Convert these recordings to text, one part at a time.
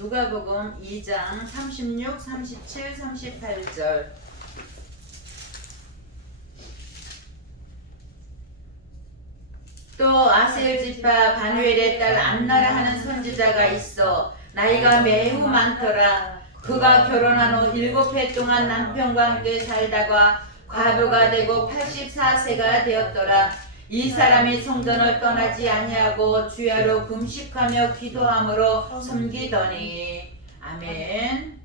누가복음 2장 36, 37, 38절. 또 아셀 지파 바누엘의 딸 안나라 하는 선지자가 있어 나이가 매우 많더라. 그가 결혼한 후 7해 동안 남편과 함께 살다가 과부가 되고 84세가 되었더라. 이 사람이 성전을 떠나지 아니하고 주야로 금식하며 기도함으로 섬기더니. 아멘.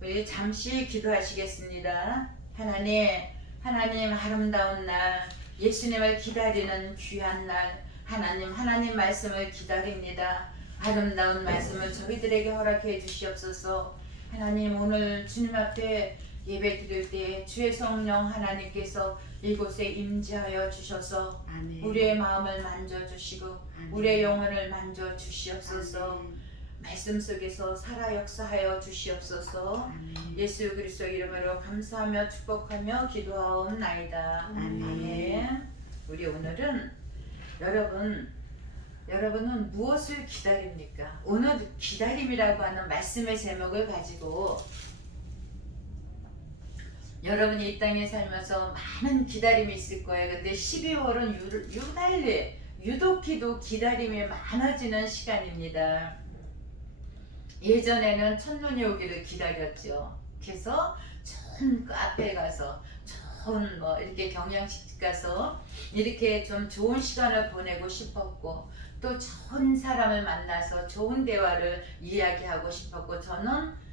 우리 잠시 기도하시겠습니다. 하나님 아름다운 날, 예수님을 기다리는 귀한 날, 하나님 말씀을 기다립니다. 아름다운 말씀을 저희들에게 허락해 주시옵소서. 하나님, 오늘 주님 앞에 예배 드릴 때 주의 성령 하나님께서 이곳에 임재하여 주셔서 아멘. 우리의 마음을 만져주시고 아멘. 우리의 영혼을 만져주시옵소서. 아멘. 말씀 속에서 살아 역사하여 주시옵소서. 아멘. 예수 그리스도 이름으로 감사하며 축복하며 기도하옵나이다. 아멘. 우리 오늘은 여러분은 무엇을 기다립니까? 오늘 기다림이라고 하는 말씀의 제목을 가지고 여러분이 이 땅에 살면서 많은 기다림이 있을 거예요. 근데 12월은 유독히도 기다림이 많아지는 시간입니다. 예전에는 첫눈이 오기를 기다렸죠. 그래서 좋은 카페에 가서 좋은 이렇게 경양식 가서 이렇게 좀 좋은 시간을 보내고 싶었고, 또 좋은 사람을 만나서 좋은 대화를 이야기하고 싶었고, 저는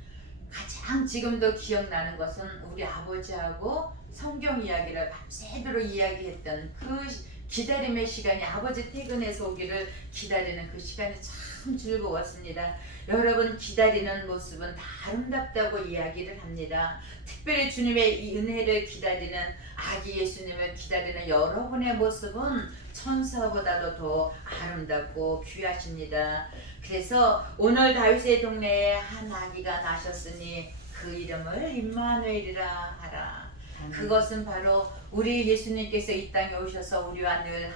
가장 지금도 기억나는 것은 우리 아버지하고 성경 이야기를 밤새도록 이야기했던 그 기다림의 시간이, 아버지 퇴근해서 오기를 기다리는 그 시간이 참 즐거웠습니다. 여러분, 기다리는 모습은 다 아름답다고 이야기를 합니다. 특별히 주님의 이 은혜를 기다리는, 아기 예수님을 기다리는 여러분의 모습은 천사보다도 더 아름답고 귀하십니다. 그래서 오늘 다윗의 동네에 한 아기가 나셨으니 그 이름을 임마누엘이라 하라. 그것은 바로 우리 예수님께서 이 땅에 오셔서 우리와 늘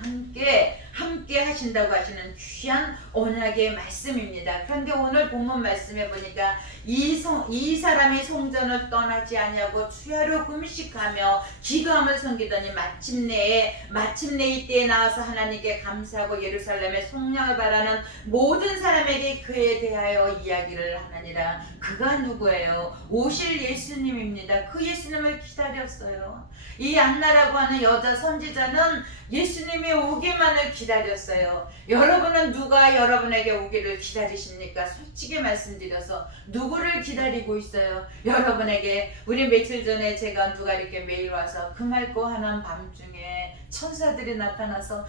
함께 하신다고 하시는 귀한 언약의 말씀입니다. 그런데 오늘 본문 말씀에 보니까 이 사람이 성전을 떠나지 아니하고 주야로 금식하며 기도함을 섬기더니 마침내 이때에 나와서 하나님께 감사하고 예루살렘의 성령을 바라는 모든 사람에게 그에 대하여 이야기를 하느니라. 그가 누구예요? 오실 예수님입니다. 그 예수님을 기다렸어요. 이 안나라고 하는 여자 선지자는 예수님이 오기만을 기다렸어요. 여러분은 누가 여러분에게 오기를 기다리십니까? 솔직히 말씀드려서 누구를 기다리고 있어요? 여러분에게. 우리 며칠 전에 제가 누가 이렇게 메일 와서 금알고 하는 밤중에 천사들이 나타나서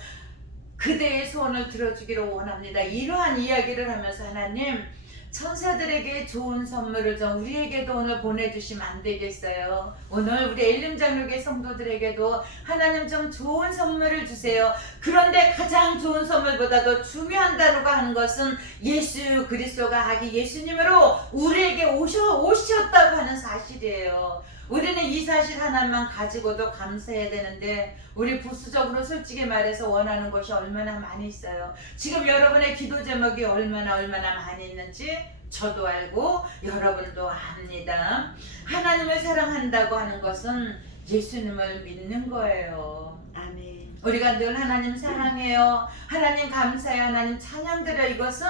그대의 소원을 들어주기를 원합니다, 이러한 이야기를 하면서, 하나님, 천사들에게 좋은 선물을 좀 우리에게도 오늘 보내주시면 안 되겠어요? 오늘 우리 엘림장로교회 성도들에게도 하나님 좀 좋은 선물을 주세요. 그런데 가장 좋은 선물보다도 중요한 단어가 하는 것은 예수 그리스도가 아기 예수님으로 우리에게 오셨다고 하는 사실이에요. 우리는 이 사실 하나만 가지고도 감사해야 되는데, 우리 부수적으로 솔직히 말해서 원하는 것이 얼마나 많이 있어요. 지금 여러분의 기도 제목이 얼마나 많이 있는지 저도 알고 여러분도 압니다. 하나님을 사랑한다고 하는 것은 예수님을 믿는 거예요. 아멘. 우리가 늘 하나님 사랑해요, 하나님 감사해요, 하나님 찬양드려, 이것은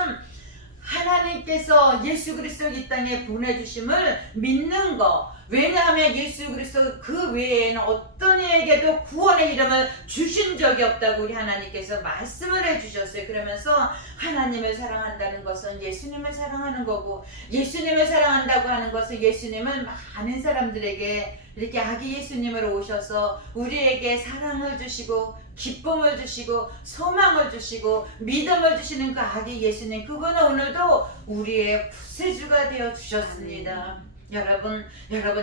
하나님께서 예수 그리스도를 이 땅에 보내주심을 믿는 거. 왜냐하면 예수 그리스도 그 외에는 어떤 이에게도 구원의 이름을 주신 적이 없다고 우리 하나님께서 말씀을 해주셨어요. 그러면서 하나님을 사랑한다는 것은 예수님을 사랑하는 거고, 예수님을 사랑한다고 하는 것은 예수님을 많은 사람들에게 이렇게 아기 예수님으로 오셔서 우리에게 사랑을 주시고 기쁨을 주시고 소망을 주시고 믿음을 주시는 그 아기 예수님, 그거는 오늘도 우리의 구세주가 되어 주셨습니다. 여러분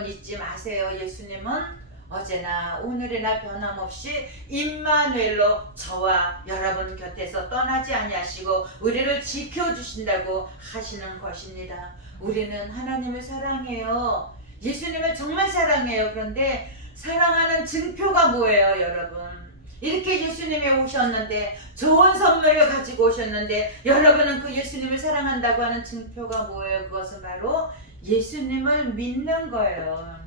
잊지 마세요. 예수님은 어제나 오늘이나 변함없이 임마누엘로 저와 여러분 곁에서 떠나지 아니하시고 우리를 지켜주신다고 하시는 것입니다. 우리는 하나님을 사랑해요. 예수님을 정말 사랑해요. 그런데 사랑하는 증표가 뭐예요, 여러분? 이렇게 예수님이 오셨는데 좋은 선물을 가지고 오셨는데 여러분은 그 예수님을 사랑한다고 하는 증표가 뭐예요? 그것은 바로 예수님을 믿는 거예요.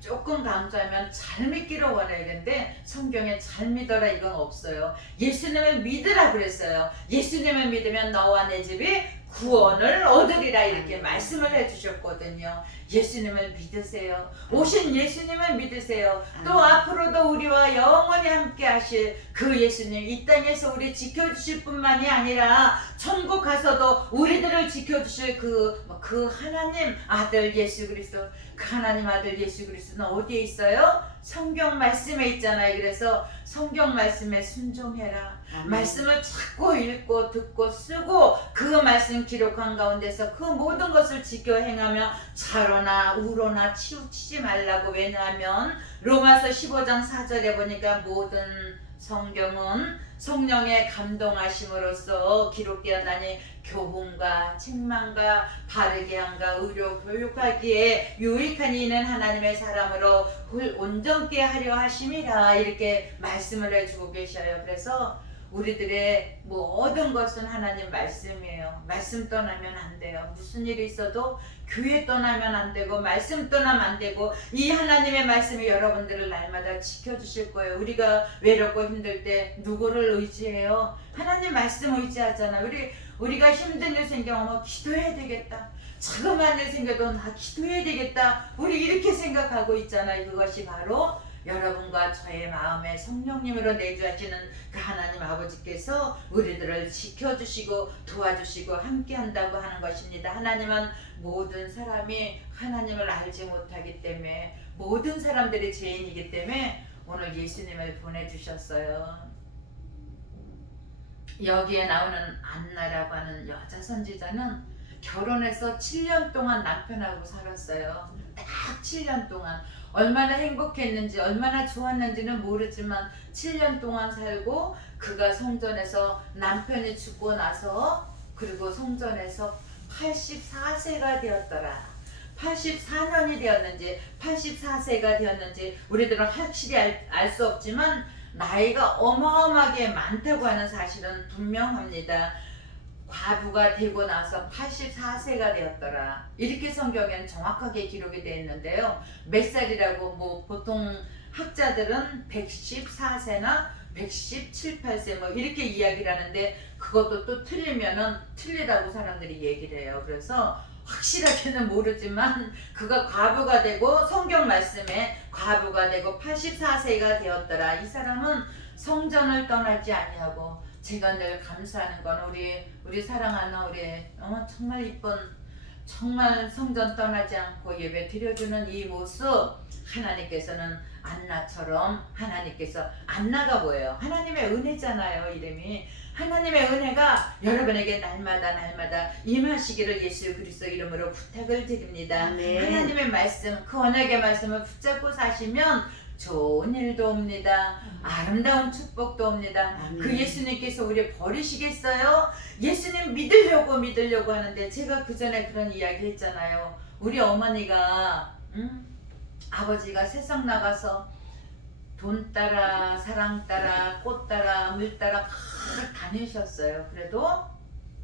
조금 강조하면 잘 믿기를 원하는데 성경에 잘 믿어라 이건 없어요. 예수님을 믿으라 그랬어요. 예수님을 믿으면 너와 내 집이 구원을 얻으리라 이렇게 말씀을 해주셨거든요. 예수님을 믿으세요. 오신 예수님을 믿으세요. 또 앞으로도 우리와 영원히 함께 하실 그 예수님, 이 땅에서 우리 지켜주실 뿐만이 아니라 천국 가서도 우리들을 지켜주실 그 하나님 아들 예수 그리스도, 그 하나님 아들 예수 그리스도는 어디에 있어요? 성경 말씀에 있잖아요. 그래서 성경 말씀에 순종해라. 말씀을 찾고 읽고 듣고 쓰고 그 말씀 기록한 가운데서 그 모든 것을 지켜 행하며 좌로나 우로나 치우치지 말라고. 왜냐하면 로마서 15장 4절에 보니까 모든 성경은 성령의 감동하심으로써 기록되었나니 교훈과 책망과 바르게 함과 의로 교육하기에 유익한 이는 하나님의 사람으로 온전케 하려 하심이라 이렇게 말씀을 해주고 계셔요. 그래서 우리들의 모든 것은 하나님 말씀이에요. 말씀 떠나면 안 돼요. 무슨 일이 있어도 교회 떠나면 안 되고 말씀 떠나면 안 되고 이 하나님의 말씀이 여러분들을 날마다 지켜주실 거예요. 우리가 외롭고 힘들 때 누구를 의지해요? 하나님 말씀 의지하잖아. 우리가 힘든 일 생기면 기도해야 되겠다. 자그마한 일 생겨도 나 기도해야 되겠다. 우리 이렇게 생각하고 있잖아요. 그것이 바로 여러분과 저의 마음에 성령님으로 내주하시는 그 하나님 아버지께서 우리들을 지켜주시고 도와주시고 함께한다고 하는 것입니다. 하나님은 모든 사람이 하나님을 알지 못하기 때문에 모든 사람들이 죄인이기 때문에 오늘 예수님을 보내주셨어요. 여기에 나오는 안나라고 하는 여자 선지자는 결혼해서 7년 동안 남편하고 살았어요. 딱 7년 동안. 얼마나 행복했는지 얼마나 좋았는지는 모르지만 7년 동안 살고 그가 성전에서 남편이 죽고 나서 그리고 성전에서 84세가 되었더라. 84년이 되었는지 84세가 되었는지 우리들은 확실히 알 수 없지만 나이가 어마어마하게 많다고 하는 사실은 분명합니다. 과부가 되고 나서 84세가 되었더라. 이렇게 성경에는 정확하게 기록이 되어 있는데요. 몇 살이라고 보통 학자들은 114세나 117, 8세 이렇게 이야기를 하는데 그것도 또 틀리면은 틀리다고 사람들이 얘기를 해요. 그래서 확실하게는 모르지만 그가 과부가 되고 성경 말씀에 과부가 되고 84세가 되었더라. 이 사람은 성전을 떠나지 아니하고 제가 늘 감사하는 건 우리 사랑하는 우리 정말 이쁜 정말 성전 떠나지 않고 예배 드려주는 이 모습 하나님께서는 안나처럼 하나님께서 안나가 뭐예요? 하나님의 은혜잖아요. 이름이 하나님의 은혜가 여러분에게 날마다 임하시기를 예수 그리스도 이름으로 부탁을 드립니다. 하나님의 말씀 그 언약의 말씀을 붙잡고 사시면 좋은 일도 옵니다. 아름다운 축복도 옵니다. 그 예수님께서 우리 버리시겠어요? 예수님 믿으려고 하는데 제가 그 전에 그런 이야기 했잖아요. 우리 어머니가 아버지가 세상 나가서 돈 따라 사랑 따라 꽃 따라 물 따라 막 다니셨어요. 그래도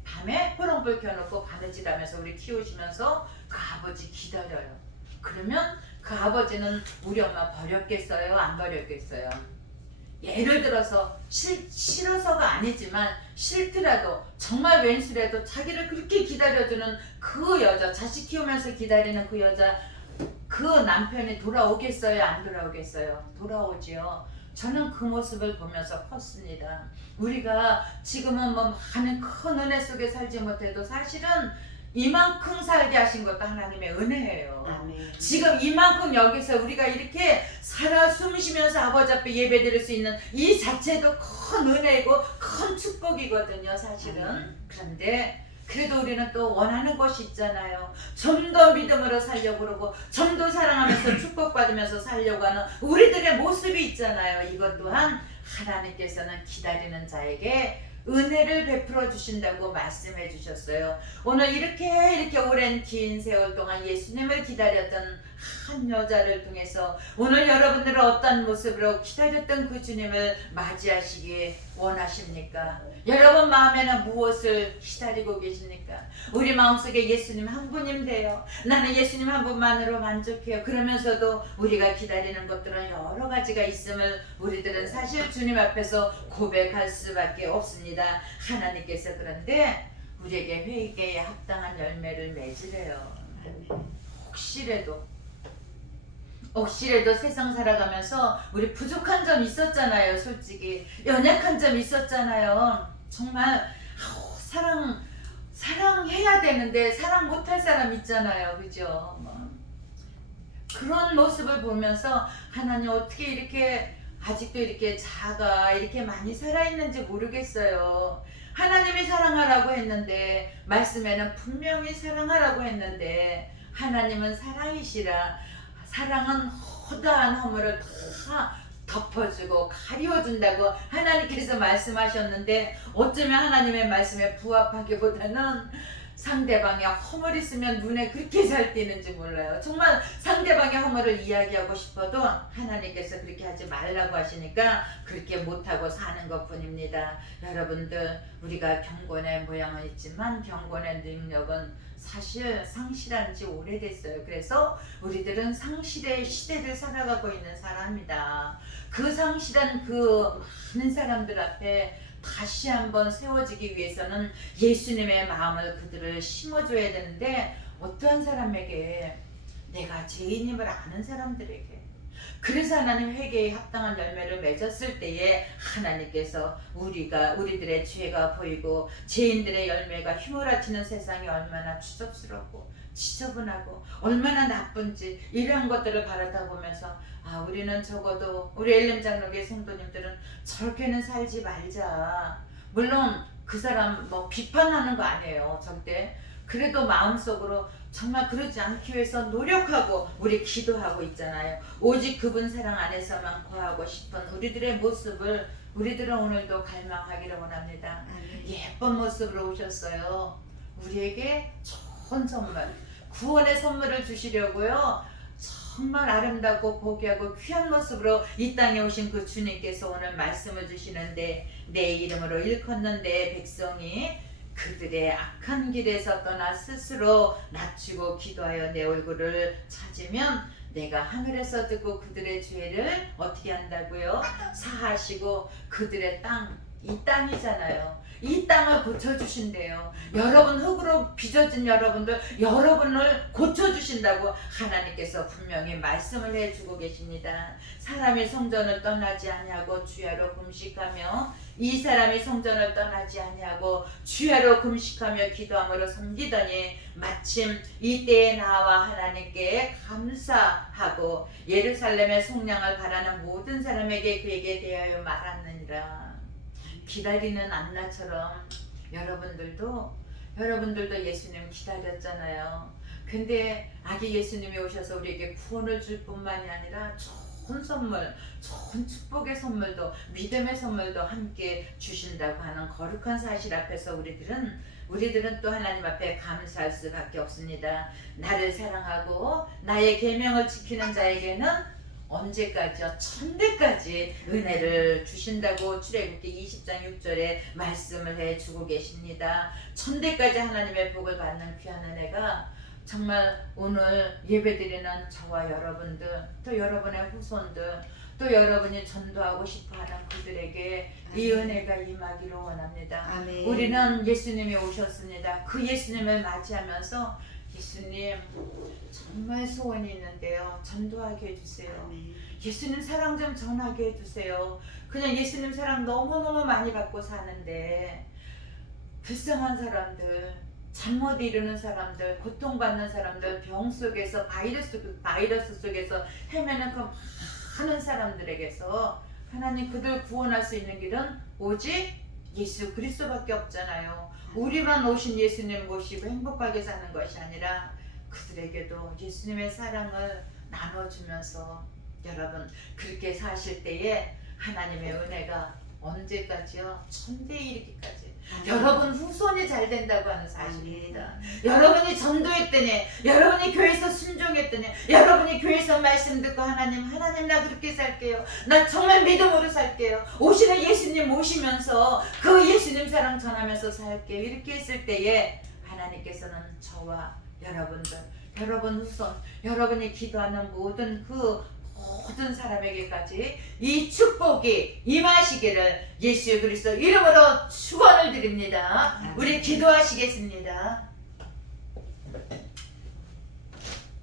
밤에 호롱불 켜놓고 바느질하면서 우리 키우시면서 그 아버지 기다려요. 그러면 그 아버지는 우리 엄마 버렸겠어요? 안 버렸겠어요? 예를 들어서 싫어서가 아니지만 싫더라도 정말 웬수라도 자기를 그렇게 기다려주는 그 여자, 자식 키우면서 기다리는 그 여자, 그 남편이 돌아오겠어요? 안 돌아오겠어요? 돌아오지요. 저는 그 모습을 보면서 컸습니다. 우리가 지금은 많은 큰 은혜 속에 살지 못해도 사실은 이만큼 살게 하신 것도 하나님의 은혜예요. 아멘. 지금 이만큼 여기서 우리가 이렇게 살아 숨쉬면서 아버지 앞에 예배 드릴 수 있는 이 자체도 큰 은혜이고 큰 축복이거든요. 사실은. 아멘. 그런데 그래도 우리는 또 원하는 것이 있잖아요. 좀 더 믿음으로 살려고 그러고 좀 더 사랑하면서 축복받으면서 살려고 하는 우리들의 모습이 있잖아요. 이것 또한 하나님께서는 기다리는 자에게 은혜를 베풀어 주신다고 말씀해 주셨어요. 오늘 이렇게 오랜 긴 세월 동안 예수님을 기다렸던 한 여자를 통해서 오늘 여러분들은 어떤 모습으로 기다렸던 그 주님을 맞이하시기 원하십니까? 여러분 마음에는 무엇을 기다리고 계십니까? 우리 마음속에 예수님 한 분인데요. 나는 예수님 한 분만으로 만족해요. 그러면서도 우리가 기다리는 것들은 여러 가지가 있음을 우리들은 사실 주님 앞에서 고백할 수밖에 없습니다. 하나님께서 그런데 우리에게 회개에 합당한 열매를 맺으래요. 혹시라도 세상 살아가면서 우리 부족한 점 있었잖아요. 솔직히 연약한 점 있었잖아요. 정말 사랑해야 되는데 사랑 못할 사람 있잖아요. 그죠? 그런 모습을 보면서 하나님 어떻게 이렇게 아직도 이렇게 자가 이렇게 많이 살아있는지 모르겠어요. 하나님이 사랑하라고 했는데 말씀에는 분명히 사랑하라고 했는데 하나님은 사랑이시라. 사랑은 허다한 허물을 다 덮어주고 가리워준다고 하나님께서 말씀하셨는데 어쩌면 하나님의 말씀에 부합하기보다는 상대방의 허물 있으면 눈에 그렇게 잘 띄는지 몰라요. 정말 상대방의 허물을 이야기하고 싶어도 하나님께서 그렇게 하지 말라고 하시니까 그렇게 못하고 사는 것 뿐입니다. 여러분들 우리가 경건의 모양은 있지만 경건의 능력은 사실 상실한 지 오래됐어요. 그래서 우리들은 상실의 시대를 살아가고 있는 사람이다. 그 상실한 그 많은 사람들 앞에 다시 한번 세워지기 위해서는 예수님의 마음을 그들을 심어줘야 되는데 어떠한 사람에게 내가 죄인임을 아는 사람들에게 그래서 하나님 회개에 합당한 열매를 맺었을 때에 하나님께서 우리들의 죄가 보이고 죄인들의 열매가 휘몰아치는 세상이 얼마나 추접스럽고 지저분하고 얼마나 나쁜지 이러한 것들을 바라다 보면서 우리는 적어도 우리 엘렘 장로교회 성도님들은 저렇게는 살지 말자. 물론 그 사람 비판하는 거 아니에요. 절대. 그래도 마음속으로 정말 그러지 않기 위해서 노력하고 우리 기도하고 있잖아요. 오직 그분 사랑 안에서만 거하고 싶은 우리들의 모습을 우리들은 오늘도 갈망하기를 원합니다. 예쁜 모습으로 오셨어요. 우리에게 좋은 선물, 구원의 선물을 주시려고요. 정말 아름답고 고귀하고 귀한 모습으로 이 땅에 오신 그 주님께서 오늘 말씀을 주시는데 내 이름으로 일컫는 내 백성이 그들의 악한 길에서 떠나 스스로 낮추고 기도하여 내 얼굴을 찾으면 내가 하늘에서 듣고 그들의 죄를 어떻게 한다고요? 사하시고 그들의 이 땅이잖아요. 이 땅을 고쳐주신대요. 여러분 흙으로 빚어진 여러분을 고쳐주신다고 하나님께서 분명히 말씀을 해주고 계십니다. 사람이 성전을 떠나지 아니하고 주야로 금식하며 이 사람이 성전을 떠나지 아니하고 주야로 금식하며 기도함으로 섬기더니 마침 이때에 나와 하나님께 감사하고 예루살렘의 속량을 바라는 모든 사람에게 그에게 대하여 말하느니라. 기다리는 안나처럼 여러분들도 예수님 기다렸잖아요. 근데 아기 예수님이 오셔서 우리에게 구원을 줄 뿐만이 아니라 좋은 선물, 좋은 축복의 선물도 믿음의 선물도 함께 주신다고 하는 거룩한 사실 앞에서 우리들은 또 하나님 앞에 감사할 수밖에 없습니다. 나를 사랑하고 나의 계명을 지키는 자에게는 언제까지요? 천대까지 은혜를 주신다고 출애굽기 20장 6절에 말씀을 해주고 계십니다. 천대까지 하나님의 복을 받는 귀한 은혜가 정말 오늘 예배드리는 저와 여러분들 또 여러분의 후손들 또 여러분이 전도하고 싶어하는 그들에게 이 은혜가 임하기를 원합니다. 아멘. 우리는 예수님이 오셨습니다. 그 예수님을 맞이하면서 예수님 정말 소원이 있는데요. 전도하게 해주세요. 아멘. 예수님 사랑 좀 전하게 해주세요. 그냥 예수님 사랑 너무너무 많이 받고 사는데 불쌍한 사람들, 잠 못 이루는 사람들, 고통받는 사람들, 병 속에서 바이러스 속에서 헤매는 그 많은 사람들에게서 하나님 그들 구원할 수 있는 길은 오직 예수 그리스도밖에 없잖아요. 우리만 오신 예수님 모시고 행복하게 사는 것이 아니라 그들에게도 예수님의 사랑을 나눠주면서 여러분 그렇게 사실 때에 하나님의 은혜가 언제까지요? 천대 이르기까지. 여러분 후손이 잘 된다고 하는 사실입니다. 여러분이 전도했더니, 여러분이 교회에서 순종했더니, 여러분이 교회에서 말씀 듣고 하나님 나 그렇게 살게요. 나 정말 믿음으로 살게요. 오시는 예수님 모시면서 그 예수님 사랑 전하면서 살게요. 이렇게 했을 때에 하나님께서는 저와 여러분들, 여러분 후손, 여러분이 기도하는 모든 사람에게까지 이 축복이 임하시기를 예수 그리스도 이름으로 축원을 드립니다. 우리 기도하시겠습니다.